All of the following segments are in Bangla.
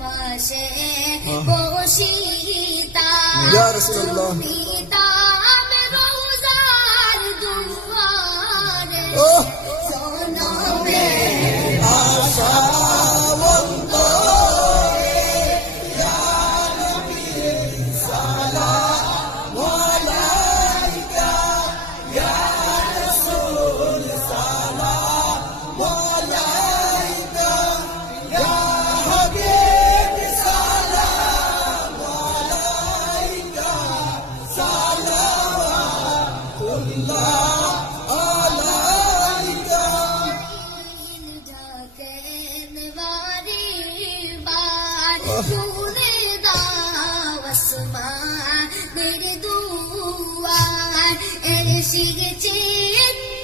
পাশে বসিতা ইয়া রাসূলুল্লাহ পিতাম রওজার দুয়ারে সোনামে আশা খুলে দাও আসমানের দুয়ার এসেছে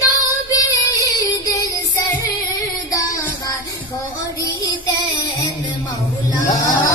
নবীদের সরদার করিতেন মাওলা